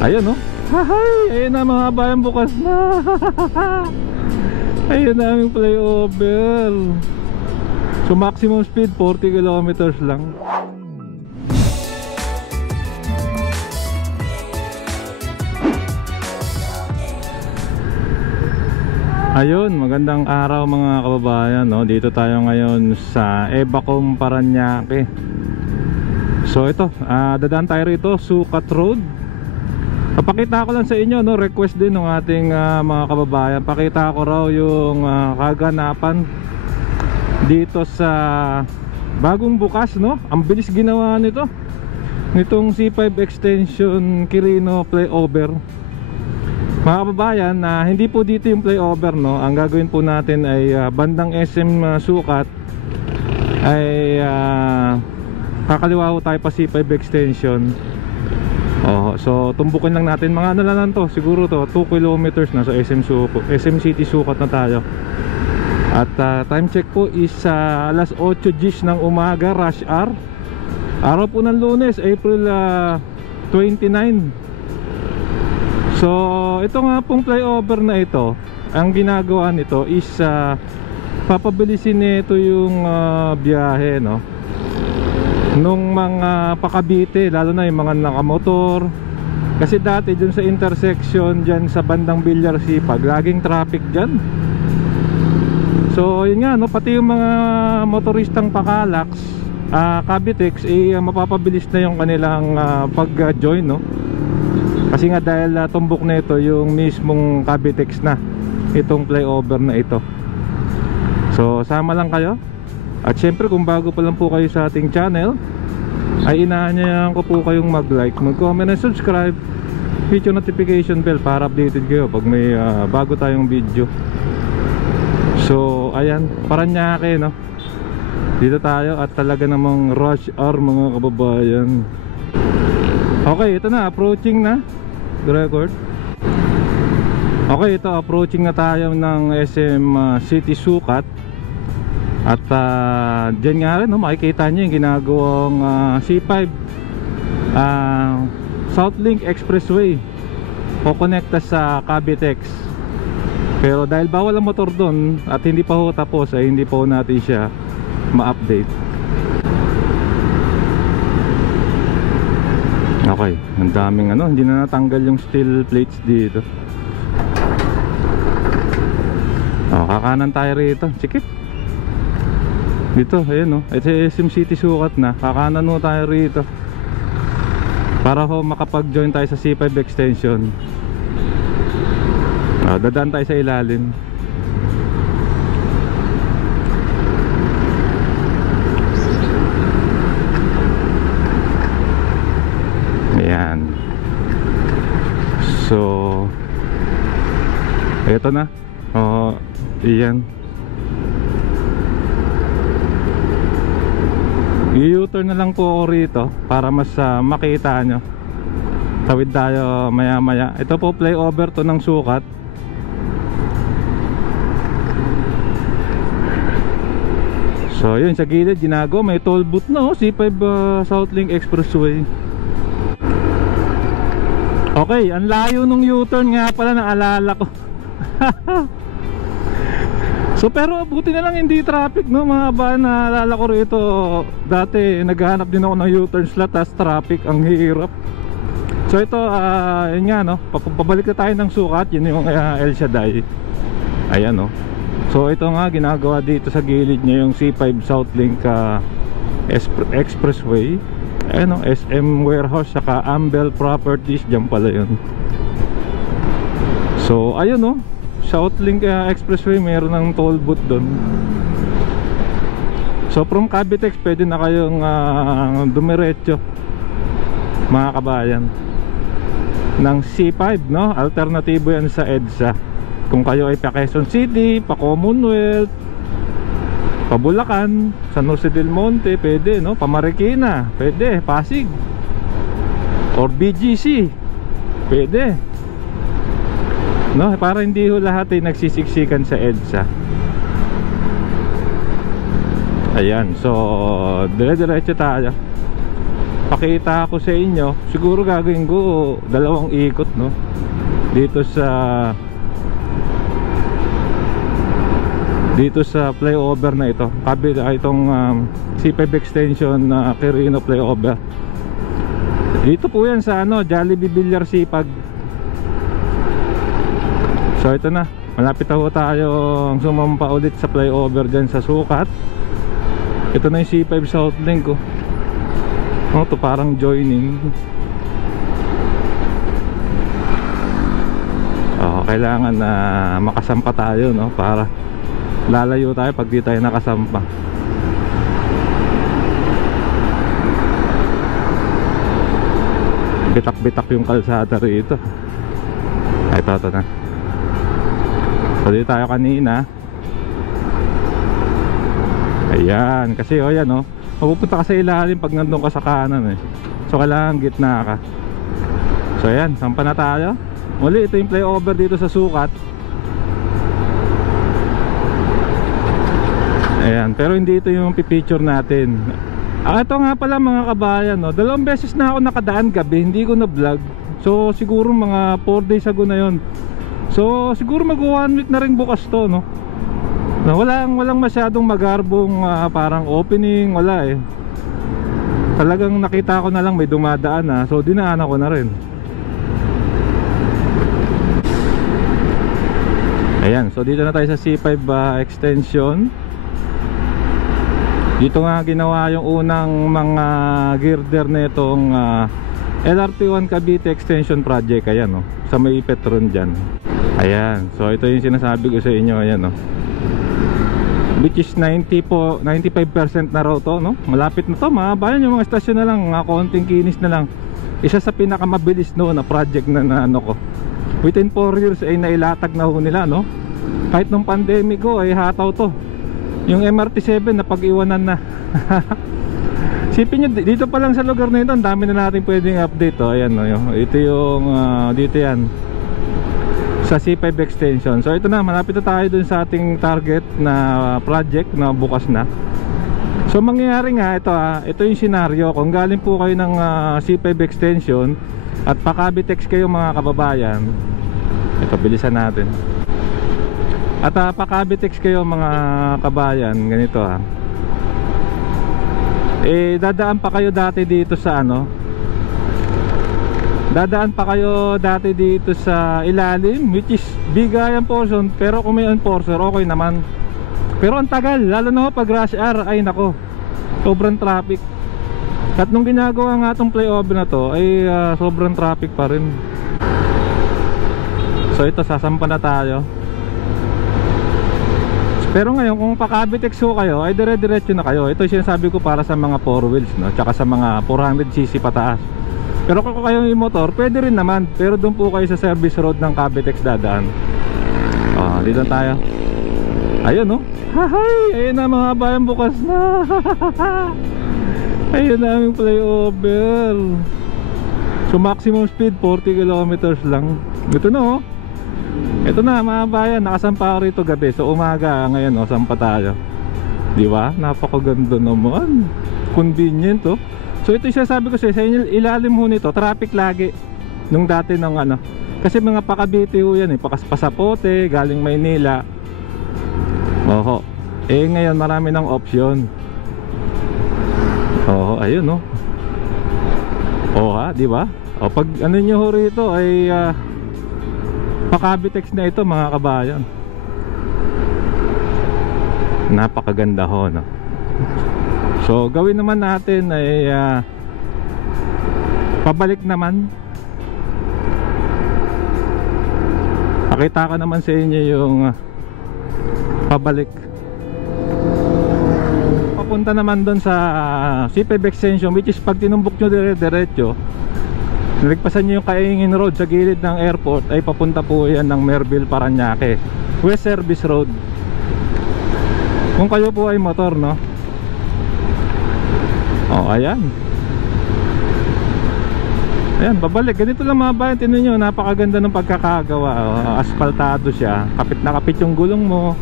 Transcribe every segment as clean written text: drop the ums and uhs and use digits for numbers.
Ayun no. Hahay, ayun na mga bayan, bukas na. Ayun na aming flyover. So maximum speed 40 kilometers lang. Ayun, magandang araw mga kababayan, no? Dito tayo ngayon sa Ebacom, Parañaque. So ito, dadaan tayo rito, Sucat Road. Papakita ko lang sa inyo, no? Request din ng ating mga kababayan. Pakita ko raw yung kaganapan dito sa bagong bukas, no? Ang bilis ginawa nito, nitong C5 extension Quirino flyover. Mga kababayan, hindi po dito yung flyover, no? Ang gagawin po natin ay bandang SM Sucat ay kakaliwa po tayo pa C5 extension. So tumbukin lang natin, mga ano lang to, siguro to 2 kilometers na sa SM City Sucat na tayo. At time check po is alas 8 Gs ng umaga, rush hour. Araw po ng Lunes, April 29. So ito nga pong flyover na ito, ang ginagawa nito is papabilisin nito yung biyahe, no? Nung mga pakabite, lalo na yung mga nakamotor. Kasi dati dun sa intersection dyan sa bandang Villar Sipag, laging traffic dyan. So yun nga, no? Pati yung mga motoristang pakalax, Cavitex, mapapabilis na yung kanilang pag-join, no? Kasi nga dahil tumbok na ito yung mismong Cavitex na itong flyover na ito. So sama lang kayo. At syempre kung bago pa lang po kayo sa ating channel, ay inaanyayahan ko po kayong mag-like, mag-comment and subscribe, hit yung notification bell para updated kayo pag may bago tayong video. So ayan, Parañaque, no? Dito tayo at talaga namang rush hour mga kababayan. Okay, ito na, approaching na the record. Okay, ito, approaching na tayo ng SM City Sucat. At dyan nga rin, no, makikita nyo yung ginagawang C5 Southlink Expressway o connecta sa Cavitex. Pero dahil bawal ang motor doon at hindi pa ho tapos, ay hindi pa ho natin siya ma-update. Okay, ang daming ano, hindi na natanggal yung steel plates dito. Kakanan tayo rito, sikip. Dito, ayun, no, ito SM City Sucat na. Kakanan mo tayo rito para ho makapag-join tayo sa C5 extension. Dadaan tayo sa ilalim. Ayan. So ito na. Iyan. I-U-turn na lang po ako rito para mas makita nyo. Tawid tayo maya maya. Ito po flyover to ng Sucat. So yun, sa gilid ginagawa, may toll booth na, C5 Southlink Expressway. Okay, ang layo nung U-turn nga pala, naalala ko. So pero buti na lang hindi traffic, no mga ba. Naalala ko rito, dati naghahanap din ako ng U-turn slot, tas traffic, ang hirap. So ito, yun nga, no, pabalik na tayo ng Sucat. Yun yung El Shaddai. Ayan, no. So ito nga, ginagawa dito sa gilid niya yung C5 Southlink Expressway. Ayan, no, SM Warehouse saka Ambel Properties, dyan pala yun. So ayun, no, Southlink Expressway, mayroon ng toll booth doon. So from Cavitex pwede na kayong dumiretso mga kabayan ng C5, no? Alternatibo yan sa EDSA. Kung kayo ay pa Quezon City, pa Commonwealth, pa Bulacan, San Jose del Monte, pwede, no? Pa Marikina, pwede, Pasig or BGC, pwede, no? Para hindi ho lahat ay nagsisiksikan sa EDSA. Ayan, so dire-diretso tayo. pakita ko sa inyo. Siguro gagawin ko dalawang ikot, no, dito sa flyover na ito. Kabila itong C5 extension na Quirino flyover. Dito po yan sa ano, Jollibee Villar Sipag. So ito na, malapit na po tayong sumampa ulit sa flyover dyan sa Sukat. Ito na yung C5 South Link, oh. Oh, to parang joining. Oh, kailangan na makasampa tayo, no, para lalayo tayo pag di tayo nakasampa. Bitak-bitak yung kalsada rito. Ito na. So dito tayo kanina. Ayan, kasi o yan, o, mapupunta ka sa ilalim pag nandun ka sa kanan, eh. So kailangan gitna ka. So ayan, sampa na tayo. Muli, ito yung flyover dito sa Sukat. Ayan, pero hindi ito yung pipicture natin. Ito nga pala mga kabayan, no, 2 beses na ako nakadaan gabi, hindi ko na vlog. So siguro mga 4 days ago na yon. So siguro mag 1 week na rin bukas to, no. Walang masyadong magarbong parang opening, wala eh. Talagang nakita ko na lang may dumadaan na, so dinaanan ko na rin. Ayan, so dito na tayo sa C5 extension. Dito nga ginawa yung unang mga girder na itong LRT1 Cavite Extension Project. Ayan, no, sa may Petron dyan. Ayan, so ito yung sinasabi ko sa inyo. Ayan, no, which is 95% na raw to, no? Malapit na to, mga bayan, yung mga estasyon na lang, mga konting kinis na lang. Isa sa pinakamabilis no na project na ano ko. Within 4 years ay nailatag na ho nila, no? Kahit nung pandemic ko ay hataw to. Yung MRT7 na pag-iwanan na. Sipin nyo, dito pa lang sa lugar na ito, ang dami na natin pwedeng update, oh. Ayan, no? Ito yung dito yan sa C5 extension. So ito na, malapit na tayo dun sa ating target na project na bukas na. So mangyayari nga ito, ito yung senaryo. Kung galing po kayo ng C5 extension at pa-Cavitex kayo mga kababayan, ito bilisan natin. At pa-Cavitex kayo mga kabayan, ganito dadaan pa kayo dati dito sa ano, dadaan pa kayo dati dito sa ilalim, which is bigayan portion. Pero kung may enforcer, okay naman. Pero ang tagal, lalo na pag rush hour, ay nako, sobrang traffic. At nung ginagawa nga itong flyover na to ay sobrang traffic pa rin. So ito, sasampa na tayo. Pero ngayon kung pa-Cavitex ho kayo ay dire-diretso na kayo. Ito yung sinasabi ko para sa mga 4 wheels, no? Tsaka sa mga 400cc pataas. Pero kung kayo yung motor, pwede rin naman. Pero doon po kayo sa service road ng Cavitex dadaan. Dito tayo. Ayun, no? Hahay! Ayun na mga bayan, bukas na. Ayun na aming flyover. So maximum speed 40 kilometers lang. Ito na, oh. Ito na mga bayan, nakasampa ako rito gabi. So umaga ngayon, sampa tayo. Di ba? Napakaganda naman. Convenient, oh. So ito yung sabi ko sa inyo, ilalim ho nito, traffic lagi. Nung dati ng ano, kasi mga pa-Cavite ho yan, pasapote, galing Maynila. Oho. Ngayon marami ng option. Oho, ayun, no. Di ba? Pag ano nyo ho rito ay pa-Cavitex na ito mga kabayan. Napakaganda ho, no. So gawin naman natin ay pabalik naman. Pakita ka naman sa inyo yung pabalik. Papunta naman doon sa C5 extension, which is pag tinumbok nyo dire-diretso, nalagpasan nyo yung Kaingin Road sa gilid ng airport, ay papunta po yan ng Merville, Parañaque West Service Road. Kung kayo po ay motor, no? Ayan. Ayan, babalik. Ganito lang mga bayan. Tingnan nyo, napakaganda ng pagkakagawa. Asfaltado siya. Kapit na kapit yung gulong mo.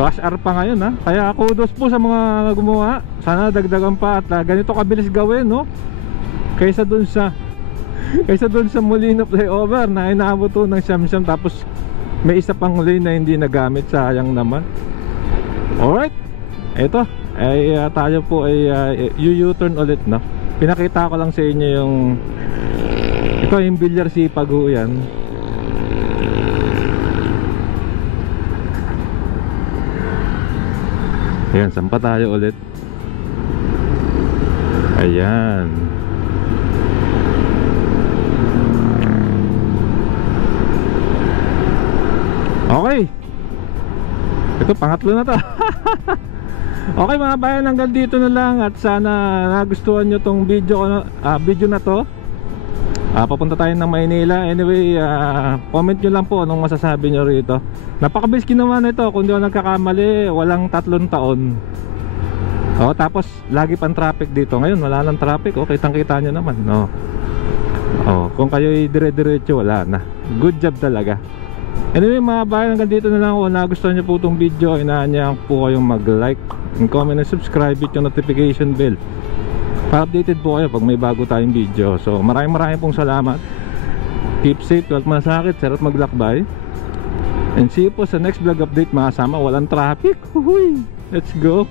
Rush hour pa ngayon ha. Kaya kudos po sa mga gumawa. Sana dagdagan pa at ganito kabilis gawin, no? Kaysa dun sa Molino flyover na inaabot to ng siyam-siyam, tapos may isa pang lane na hindi nagamit, sayang naman. Alright, ito ay tayo po ay U-turn ulit, no? Pinakita ko lang sa inyo yung ito yung Bilyar Sipag ho yan. Ayan, saan pa tayo ulit? Ayan. Okay. Ito, pangatlo na to. Okay mga bayan, hanggang dito na lang. At sana nagustuhan nyo tong video na to. Papunta tayo ng Maynila. Anyway, comment nyo lang po anong masasabi nyo rito. Napakabilis ginawa na ito. Kung di ako nagkakamali, walang 3 taon. Tapos lagi pang traffic dito. Ngayon wala nang traffic. Kitang kita nyo naman, no? Kung kayo'y dire-diretso, wala na. Good job talaga. Anyway mga bayan, hanggang dito na lang. Kung nagustuhan nyo po itong video, inaanyahan po kayong mag-like and comment and subscribe with yung notification bell para updated po kayo pag may bago tayong video. So maraming pong salamat. Keep safe, huwag masakit, sarap maglakbay. And see you po sa next vlog update mga sama. Walang traffic. Let's go.